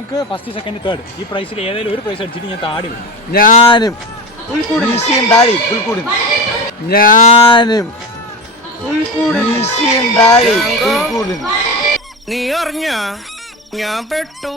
നമുക്ക് first second third ഈ പ്രൈസിൽ ഏതെങ്കിലും ഒരു പ്രൈസ് അടിച്ചിട്ട് ഞാൻ താടി വിടും. ഞാനും നീ അറിഞ്ഞ ഞാൻ പെട്ടു.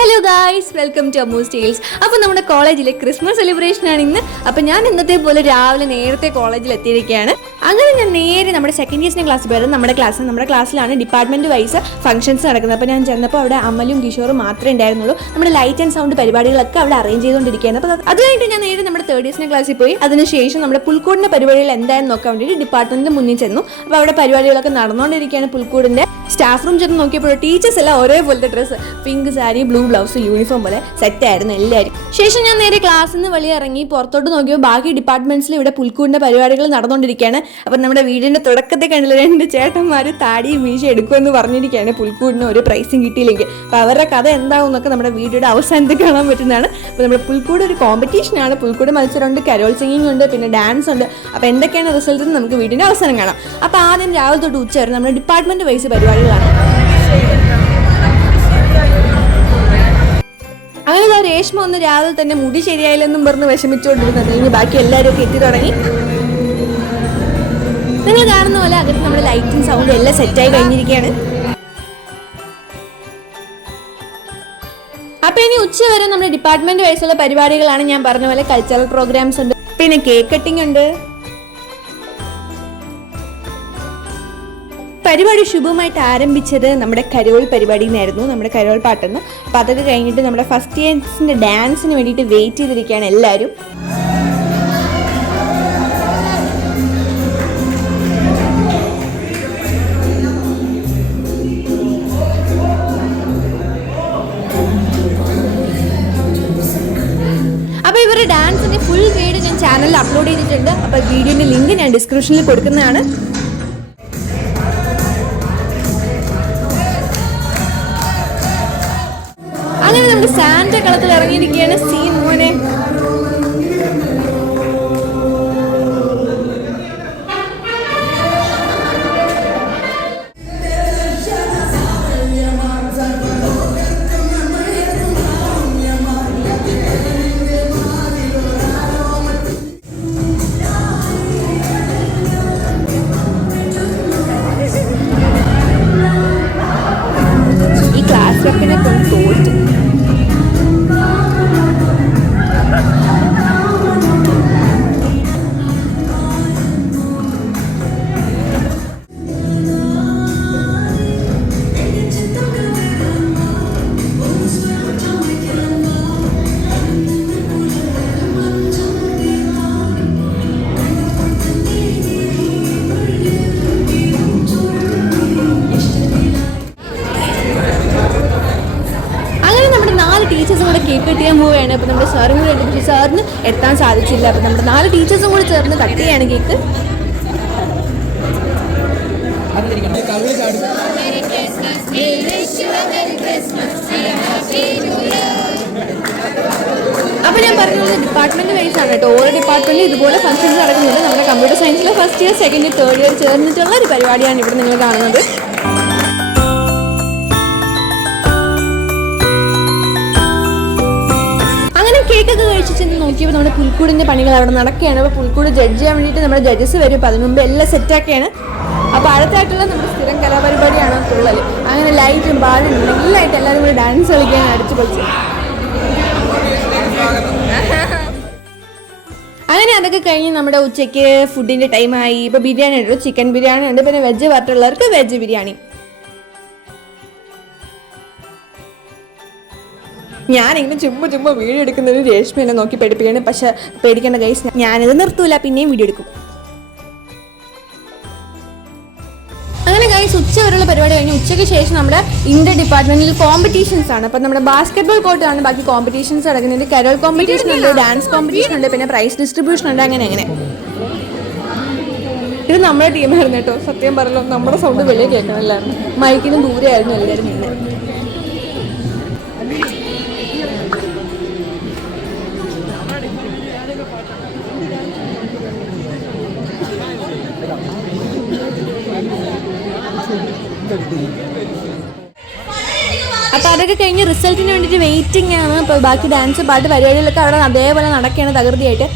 Hello guys, welcome to Ammu's tales. അപ്പോൾ നമ്മുടെ കോളേജിലെ ക്രിസ്മസ് സെലിബ്രേഷൻ ആണ് ഇന്ന്. അപ്പോൾ ഞാൻ ഇന്നത്തെ പോലെ രാവിലെ നേരത്തെ കോളേജിൽ എത്തിയിരിക്കുകയാണ്. അങ്ങനെ ഞാൻ നേരെ നമ്മുടെ സെക്കൻഡ് ഇയേഴ്സിൻ്റെ ക്ലാസ്സിൽ പോയത്. നമ്മുടെ ക്ലാസ്സിലാണ് ഡിപ്പാർട്ട്മെൻറ്റ് വൈസ് ഫംഗ്ഷൻസ് നടക്കുന്നത്. അപ്പോൾ ഞാൻ ചെന്നപ്പോൾ അവിടെ അമലും കിഷോറും മാത്രമേ ഉണ്ടായിരുന്നുള്ളൂ. നമ്മുടെ ലൈറ്റ് ആൻഡ് സൗണ്ട് പരിപാടികളൊക്കെ അവിടെ അറേഞ്ച് ചെയ്തുകൊണ്ടിരിക്കുകയാണ്. അപ്പോൾ അത് കഴിഞ്ഞിട്ട് ഞാൻ നേരെ നമ്മുടെ തേർഡ് ഇയേഴ്സിൻ്റെ ക്ലാസ്സിൽ പോയി. അതിനുശേഷം നമ്മുടെ പുൽക്കൂടിൻ്റെ പരിപാടികൾ എന്താണെന്ന് നോക്കാൻ വേണ്ടിയിട്ട് ഡിപ്പാർട്ട്മെൻറ്റിൻ്റെ മുന്നിൽ ചെന്നു. അപ്പോൾ അവിടെ പരിപാടികളൊക്കെ നടന്നുകൊണ്ടിരിക്കുകയാണ്. പുൽക്കൂടിൻ്റെ സ്റ്റാഫ് റൂം ചെന്ന് നോക്കിയപ്പോൾ ടീച്ചേഴ്സ് എല്ലാം ഒരേപോലത്തെ dress, pink sari, blue blouse, uniform പോലെ സെറ്റായിരുന്നു എല്ലാവരും. ശേഷം ഞാൻ നേരെ ക്ലാസ്സിൽ നിന്ന് വെളിയിൽ ഇറങ്ങി പുറത്തോട്ട് നോക്കിയപ്പോൾ ബാക്കി ഡിപ്പാർട്ട്മെന്റ്സിൽ ഇവിടെ പുൽക്കൂടിൻ്റെ പരിപാടികൾ നടന്നുകൊണ്ടിരിക്കുകയാണ്. അപ്പം നമ്മുടെ വീടിൻ്റെ തുടക്കത്തെ കണ്ടില്ല, 2 ചേട്ടന്മാർ താടിയും മീശ എടുക്കുമെന്ന് പറഞ്ഞിരിക്കുകയാണ് പുൽക്കൂടിന് ഒരു പ്രൈസും കിട്ടിയില്ലെങ്കിൽ. അപ്പോൾ അവരുടെ കഥ എന്താവും എന്നൊക്കെ നമ്മുടെ വീഡിയോയുടെ അവസാനത്തിൽ കാണാൻ പറ്റുന്നതാണ്. അപ്പോൾ നമ്മുടെ പുൽക്കൂട് ഒരു കോമ്പറ്റീഷനാണ്. പുൽക്കൂട് മത്സരമുണ്ട്, കരോൾ സിംഗിങ് ഉണ്ട്, പിന്നെ ഡാൻസ് ഉണ്ട്. അപ്പോൾ എന്തൊക്കെയാണ് റിസൾട്ട് എന്ന് നമുക്ക് വീടിൻ്റെ അവസാനം കാണാം. അപ്പോൾ ആദ്യം രാവിലെ തൊട്ട് ഉച്ച വരെ നമ്മുടെ ഡിപ്പാർട്ട്മെൻറ്റ് വൈസ് പരിപാടികളാണ്. അങ്ങനെ രേഷ്മ ഒന്ന് രാവിലെ തന്നെ മുടി ശരിയായില്ലെന്നും പറഞ്ഞ് വിഷമിച്ചുകൊണ്ടിരുന്നത്. ഇനി ബാക്കി എല്ലാവരും ഒക്കെ എത്തി തുടങ്ങി. നിങ്ങൾ കാണുന്ന പോലെ അകത്ത് നമ്മുടെ ലൈറ്റും സൗണ്ടും എല്ലാം സെറ്റായി കഴിഞ്ഞിരിക്കുകയാണ്. അപ്പൊ ഇനി ഉച്ച വരെ നമ്മുടെ ഡിപ്പാർട്ട്മെന്റ് വൈസുള്ള പരിപാടികളാണ്. ഞാൻ പറഞ്ഞ പോലെ കൾച്ചറൽ പ്രോഗ്രാംസ് ഉണ്ട്, പിന്നെ കേക്ക് കട്ടിംഗ് ഉണ്ട്. പരിപാടി ശുഭമായിട്ട് ആരംഭിച്ചത് നമ്മുടെ കരോൾ പരിപാടി നിന്നായിരുന്നു, നമ്മുടെ കരോൾ പാട്ടെന്ന്. അപ്പോൾ അതൊക്കെ കഴിഞ്ഞിട്ട് നമ്മുടെ ഫസ്റ്റ് ഇയേഴ്സിൻ്റെ ഡാൻസിന് വേണ്ടിയിട്ട് വെയിറ്റ് ചെയ്തിരിക്കുകയാണ് എല്ലാവരും. അപ്പോൾ ഇവരുടെ ഡാൻസിൻ്റെ ഫുൾ വീഡിയോ ഞാൻ ചാനലിൽ അപ്ലോഡ് ചെയ്തിട്ടുണ്ട്. അപ്പോൾ വീഡിയോൻ്റെ ലിങ്ക് ഞാൻ ഡിസ്ക്രിപ്ഷനിൽ കൊടുക്കുന്നതാണ്. അങ്ങനെ നമുക്ക് സാന്റ കളത്തിൽ ഇറങ്ങിയിരിക്കുകയാണ്. സീൻ മോനെ, ഈ ക്ലാസ് റെപ്പിനെ കൊണ്ട് തോറ്റ്. ടീച്ചേഴ്സും കൂടെ കേക്ക് കട്ട് ചെയ്യാൻ പോവുകയാണ്. അപ്പോൾ നമ്മുടെ സാറും കൂടെ എടുത്തിട്ട് സാറിന് എത്താൻ സാധിച്ചില്ല. അപ്പോൾ നമ്മുടെ 4 ടീച്ചേഴ്സും കൂടി ചേർന്ന് കട്ട് ചെയ്യാണ് കേക്ക്. അപ്പോൾ ഞാൻ പറഞ്ഞത് ഡിപ്പാർട്ട്മെന്റ് വൈസ് ആണ് കേട്ടോ. ഓരോ ഡിപ്പാർട്ട്മെന്റിൽ ഇതുപോലെ ഫംഗ്ഷൻസ് നടക്കുന്നുണ്ട്. നമ്മുടെ കമ്പ്യൂട്ടർ സയൻസിലെ first year, second year, third year ചേർന്നിട്ടുള്ള ഒരു പരിപാടിയാണ് ഇവിടെ നിങ്ങൾ കാണുന്നത്. കേക്കൊക്കെ കഴിച്ച് ചെന്ന് നോക്കിയപ്പോൾ നമ്മുടെ പുൽക്കൂടിൻ്റെ പണികൾ അവിടെ നടക്കുകയാണ്. അപ്പോൾ പുൽക്കൂട് ജഡ്ജ് ചെയ്യാൻ വേണ്ടിയിട്ട് നമ്മുടെ ജഡ്ജസ് വരും. അപ്പോൾ അതിന് മുമ്പ് എല്ലാം സെറ്റാക്കിയാണ്. അപ്പോൾ അടുത്തായിട്ടുള്ള നമ്മുടെ സ്ഥിരം കലാപരിപാടിയാണ് തുള്ളൽ. അങ്ങനെ ലൈറ്റും പാടും എല്ലാമായിട്ട് എല്ലാവരും കൂടി ഡാൻസ് കളിക്കാൻ അടിച്ചു പൊളിച്ച്. അങ്ങനെ അതൊക്കെ കഴിഞ്ഞ് നമ്മുടെ ഉച്ചയ്ക്ക് ഫുഡിൻ്റെ ടൈമായി. ഇപ്പോൾ ബിരിയാണി ഉണ്ട്, ചിക്കൻ ബിരിയാണി ഉണ്ട്, പിന്നെ വെജ് പാർട്ടുള്ളവർക്ക് വെജ് ബിരിയാണി. ഞാനിങ്ങനെ ചുമ്മാ വീഡിയോ എടുക്കുന്നൊരു രേഷ്മ എന്നെ നോക്കി പഠിപ്പിക്കുകയാണ്. പക്ഷെ പേടിക്കേണ്ട ഗൈസ്, ഞാനിത് നിർത്തൂല, പിന്നെയും വീഡിയോ എടുക്കും. അങ്ങനെ ഗൈസ് ഉച്ച വരെയുള്ള പരിപാടി കഴിഞ്ഞ് ഉച്ചയ്ക്ക് ശേഷം നമ്മുടെ ഇന്റർ ഡിപ്പാർട്ട്മെന്റിൽ കോമ്പറ്റീഷൻസ് ആണ്. അപ്പം നമ്മുടെ ബാസ്കറ്റ്ബോൾ കോർട്ടാണ് ബാക്കി കോമ്പറ്റീഷൻസ് നടക്കുന്നത്. കരോൾ കോമ്പറ്റീഷൻ ഉണ്ട്, ഡാൻസ് കോമ്പറ്റീഷൻ ഉണ്ട്, പിന്നെ പ്രൈസ് ഡിസ്ട്രിബ്യൂഷൻ ഉണ്ട്. അങ്ങനെ ഇത് നമ്മുടെ ടീമായിരുന്നു കേട്ടോ. സത്യം പറഞ്ഞല്ലോ, നമ്മുടെ സൗണ്ട് വെളിയിൽ കേൾക്കണമല്ലായിരുന്നു. മൈക്കിനും ദൂരെയായിരുന്നു എല്ലാവരും നിന്ന്. അപ്പോൾ അതൊക്കെ കഴിഞ്ഞ് റിസൾട്ടിന് വേണ്ടിയിട്ട് വെയിറ്റിംഗ് ആണ്. അപ്പോൾ ബാക്കി ഡാൻസ് പാട്ട് പരിപാടികളൊക്കെ അവിടെ അതേപോലെ നടക്കുകയാണ് തകൃതിയായിട്ട്.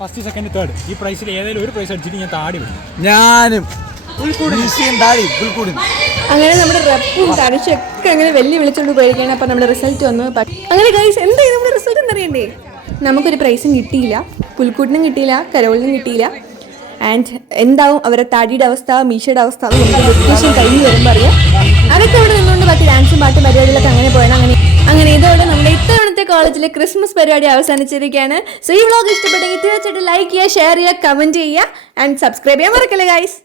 ഫസ്റ്റ് സെക്കൻഡ് തേർഡ് ഈ പ്രൈസിൽ ഏതെങ്കിലും ഒരു പ്രൈസ് അടിച്ചിട്ട് ഞാൻ താടി വിടും. ഞാനും അങ്ങനെ നമ്മുടെ റെപ്പും തടിച്ചൊക്കെ അങ്ങനെ വിളിച്ചുകൊണ്ട് പോയിരിക്കുകയാണ്. അപ്പോൾ നമ്മുടെ റിസൾട്ട് വന്നു. അങ്ങനെ ഗൈസ് എന്തായി നമ്മുടെ റിസൾട്ട് എന്നറിയണ്ടേ? നമുക്കൊരു പ്രൈസും കിട്ടിയില്ല, പുൽക്കൂട്ടിനും കിട്ടിയില്ല, കരോളിനും കിട്ടിയില്ല. ആൻഡ് എന്താവും അവരുടെ തടിയുടെ അവസ്ഥ, മീശയുടെ അവസ്ഥ, അത് നമുക്ക് വെക്കേഷൻ കഴിഞ്ഞ് വരുമ്പോൾ അറിയാം. അതൊക്കെ അവിടെ നിന്നുകൊണ്ട് ബാക്കി ഡാൻസും പാട്ടും പരിപാടികളൊക്കെ അങ്ങനെ പോയാണ്. അങ്ങനെ ഇതോടെ നമ്മുടെ ഇത്തവണത്തെ കോളേജിലെ ക്രിസ്മസ് പരിപാടി അവസാനിച്ചിരിക്കുകയാണ്. സോ ഈ വ്ളോഗ് ഇഷ്ടപ്പെട്ടെങ്കിൽ തീർച്ചയായിട്ടും ലൈക്ക് ചെയ്യുക, ഷെയർ ചെയ്യുക, കമൻറ്റ് ചെയ്യുക ആൻഡ് സബ്സ്ക്രൈബ് ചെയ്യാൻ മറക്കല്ലേ ഗൈസ്.